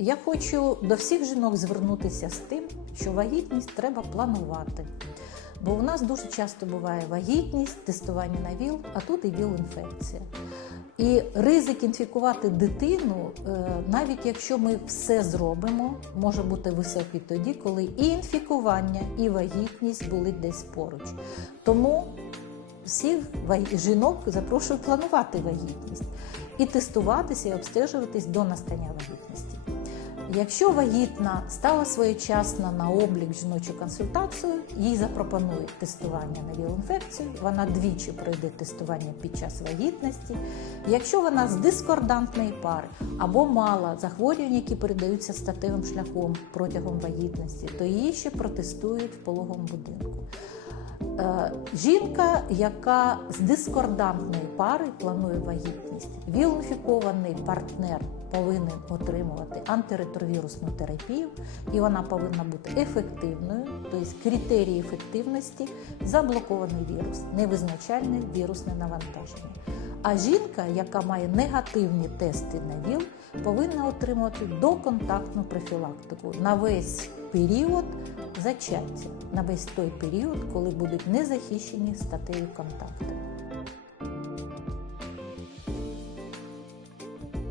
Я хочу до всіх жінок звернутися з тим, що вагітність треба планувати. Бо у нас дуже часто буває вагітність, тестування на ВІЛ, а тут і ВІЛ-інфекція. І ризик інфікувати дитину, е, навіть якщо ми все зробимо, може бути високий тоді, коли і інфікування, і вагітність були десь поруч. Тому всіх жінок запрошую планувати вагітність і тестуватися і обстежуватись до настання вагітності. Якщо вагітна стала своєчасно на облік жіночу консультацію, їй запропонують тестування на віл-інфекцію. Вона двічі пройде тестування під час вагітності. Якщо вона з дискордантної пари або мала захворювань, які передаються статевим шляхом протягом вагітності, то її ще протестують в пологовому будинку. Е, Жінка, яка з дискордантної пари планує вагітність, віл-інфікований партнер повинен отримувати антиретровірусну терапію, і вона повинна бути ефективною, тобто критерії ефективності заблокований вірус, невизначальне вірусне навантаження. А жінка, яка має негативні тести на ВІЛ, повинна отримувати доконтактну профілактику на весь період зачаття, на весь той період, коли будуть незахищені статею контакти.